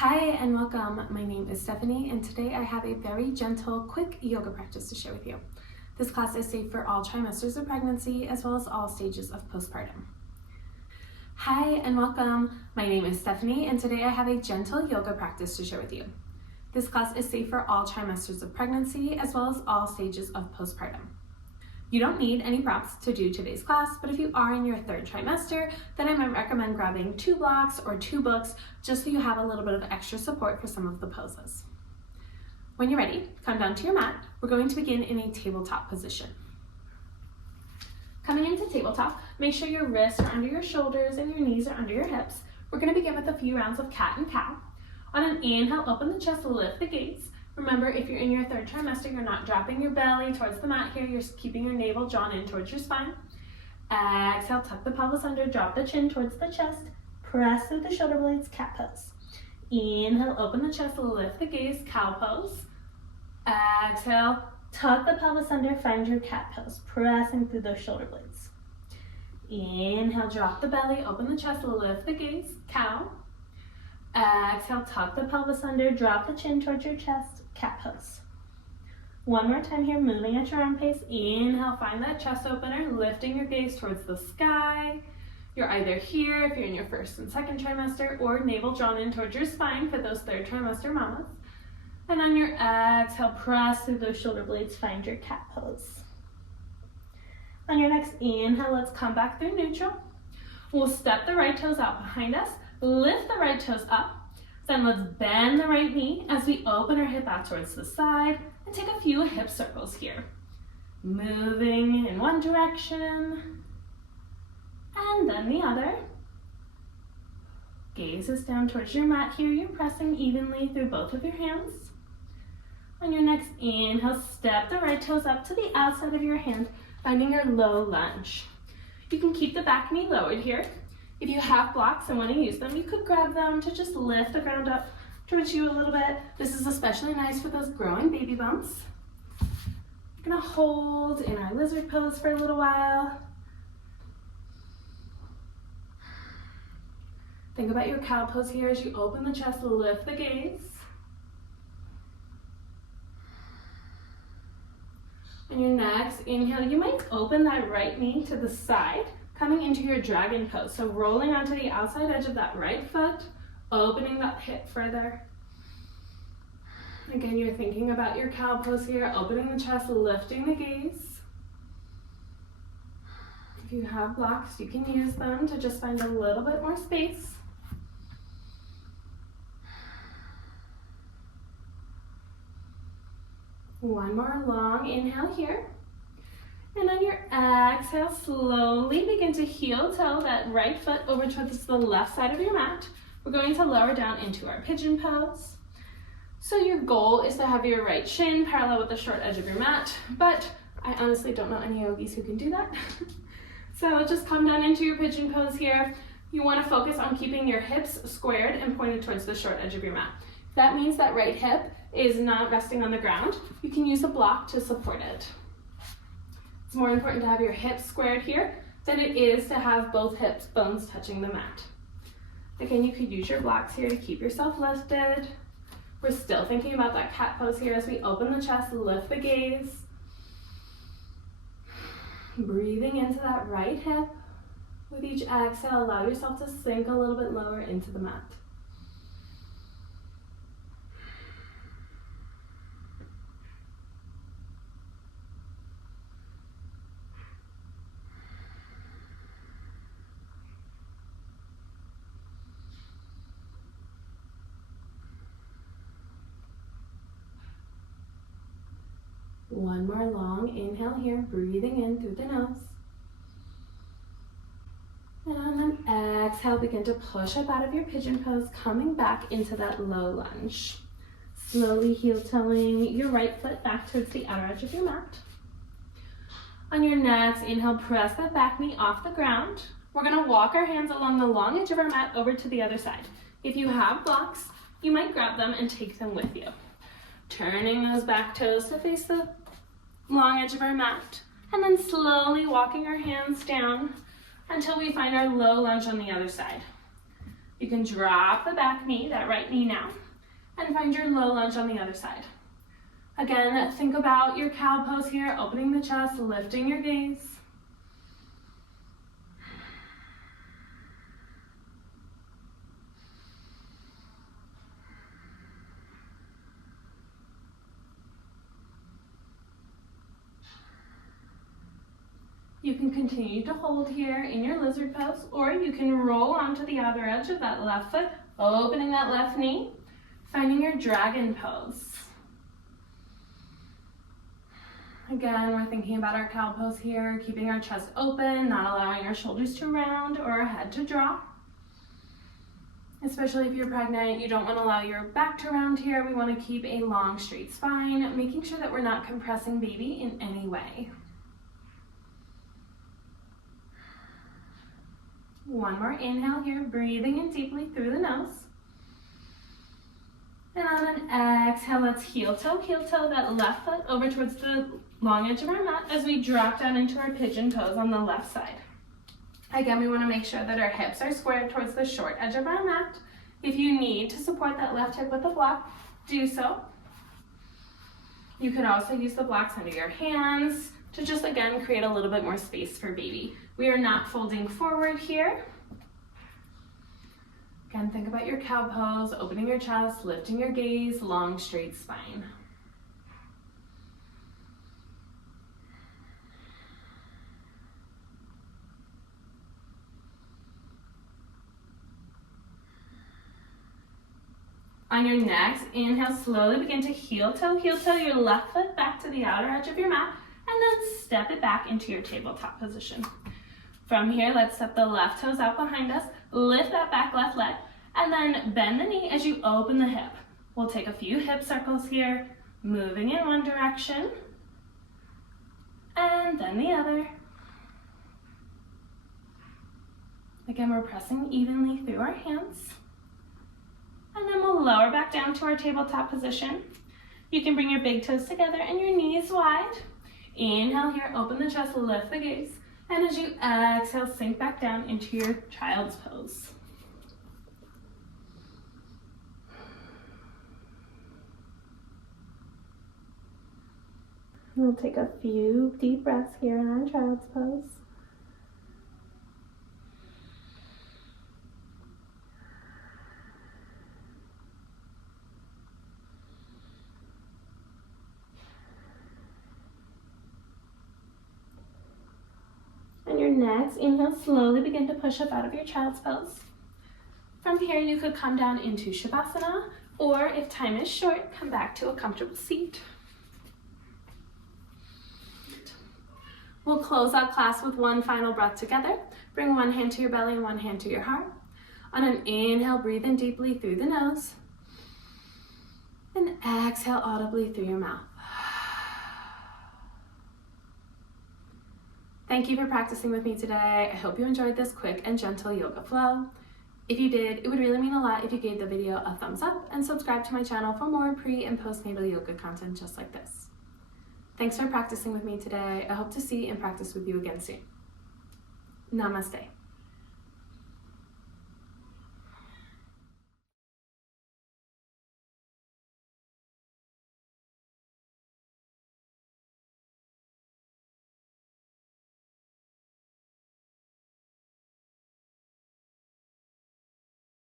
Hi and welcome. My name is Stephanie and today I have a very gentle, quick yoga practice to share with you. This class is safe for all trimesters of pregnancy as well as all stages of postpartum. Hi and welcome. My name is Stephanie and today I have a gentle yoga practice to share with you. This class is safe for all trimesters of pregnancy as well as all stages of postpartum. You don't need any props to do today's class, but if you are in your third trimester, then I might recommend grabbing 2 blocks or 2 books just so you have a little bit of extra support for some of the poses. When you're ready, come down to your mat. We're going to begin in a tabletop position. Coming into tabletop, make sure your wrists are under your shoulders and your knees are under your hips. We're going to begin with a few rounds of cat and cow. On an inhale, open the chest, lift the gaze. Remember, if you're in your third trimester, you're not dropping your belly towards the mat here. You're keeping your navel drawn in towards your spine. Exhale, tuck the pelvis under, drop the chin towards the chest. Press through the shoulder blades, cat pose. Inhale, open the chest, lift the gaze, cow pose. Exhale, tuck the pelvis under, find your cat pose, pressing through those shoulder blades. Inhale, drop the belly, open the chest, lift the gaze, cow. Exhale, tuck the pelvis under, drop the chin towards your chest, cat pose. One more time here, moving at your own pace. Inhale, find that chest opener, lifting your gaze towards the sky. You're either here if you're in your first and second trimester, or navel drawn in towards your spine for those third trimester mamas. And on your exhale, press through those shoulder blades, find your cat pose. On your next inhale, let's come back through neutral. We'll step the right toes out behind us, lift the right toes up. Then let's bend the right knee as we open our hip out towards the side and take a few hip circles here. Moving in one direction and then the other. Gaze is down towards your mat here. You're pressing evenly through both of your hands. On your next inhale, step the right toes up to the outside of your hand, finding your low lunge. You can keep the back knee lowered here. If you have blocks and want to use them, you could grab them to just lift the ground up towards you a little bit. This is especially nice for those growing baby bumps. We're going to hold in our lizard pose for a little while. Think about your cow pose here as you open the chest, lift the gaze. On your next inhale, you might open that right knee to the side, coming into your dragon pose. So rolling onto the outside edge of that right foot, opening that hip further. Again, you're thinking about your cow pose here, opening the chest, lifting the gaze. If you have blocks, you can use them to just find a little bit more space. One more long inhale here. And on your exhale, slowly begin to heel toe that right foot over towards the left side of your mat. We're going to lower down into our pigeon pose. So your goal is to have your right shin parallel with the short edge of your mat, but I honestly don't know any yogis who can do that. So just come down into your pigeon pose here. You want to focus on keeping your hips squared and pointed towards the short edge of your mat. That means that right hip is not resting on the ground. You can use a block to support it. It's more important to have your hips squared here than it is to have both hips bones touching the mat. Again, you could use your blocks here to keep yourself lifted. We're still thinking about that cat pose here as we open the chest, lift the gaze. Breathing into that right hip. With each exhale, allow yourself to sink a little bit lower into the mat. One more long inhale here, breathing in through the nose. And on an exhale, begin to push up out of your pigeon pose, coming back into that low lunge. Slowly heel toeing your right foot back towards the outer edge of your mat. On your next inhale, press that back knee off the ground. We're going to walk our hands along the long edge of our mat over to the other side. If you have blocks, you might grab them and take them with you. Turning those back toes to face the long edge of our mat, and then slowly walking our hands down until we find our low lunge on the other side. You can drop the back knee, that right knee now, and find your low lunge on the other side. Again, think about your cow pose here, opening the chest, lifting your gaze. You can continue to hold here in your lizard pose, or you can roll onto the outer edge of that left foot, opening that left knee, finding your dragon pose. Again, we're thinking about our cow pose here, keeping our chest open, not allowing our shoulders to round or our head to drop. Especially if you're pregnant, you don't want to allow your back to round here. We want to keep a long, straight spine, making sure that we're not compressing baby in any way. One more inhale here, breathing in deeply through the nose. And on an exhale, let's heel toe that left foot over towards the long edge of our mat as we drop down into our pigeon pose on the left side. Again, we want to make sure that our hips are squared towards the short edge of our mat. If you need to support that left hip with a block, do so. You could also use the blocks under your hands to just, again, create a little bit more space for baby. We are not folding forward here. Again, think about your cow pose, opening your chest, lifting your gaze, long, straight spine. On your next inhale, slowly begin to heel toe your left foot back to the outer edge of your mat, and then step it back into your tabletop position. From here, let's step the left toes out behind us, lift that back left leg, and then bend the knee as you open the hip. We'll take a few hip circles here, moving in one direction, and then the other. Again, we're pressing evenly through our hands. And then we'll lower back down to our tabletop position. You can bring your big toes together and your knees wide. Inhale here, open the chest, lift the gaze. And as you exhale, sink back down into your child's pose. We'll take a few deep breaths here in our child's pose. On your next inhale, slowly begin to push up out of your child's pose. From here, you could come down into Shavasana, or if time is short, come back to a comfortable seat. We'll close out class with one final breath together. Bring one hand to your belly and one hand to your heart. On an inhale, breathe in deeply through the nose. And exhale audibly through your mouth. Thank you for practicing with me today. I hope you enjoyed this quick and gentle yoga flow. If you did, it would really mean a lot if you gave the video a thumbs up and subscribe to my channel for more pre- and postnatal yoga content just like this. Thanks for practicing with me today. I hope to see and practice with you again soon. Namaste.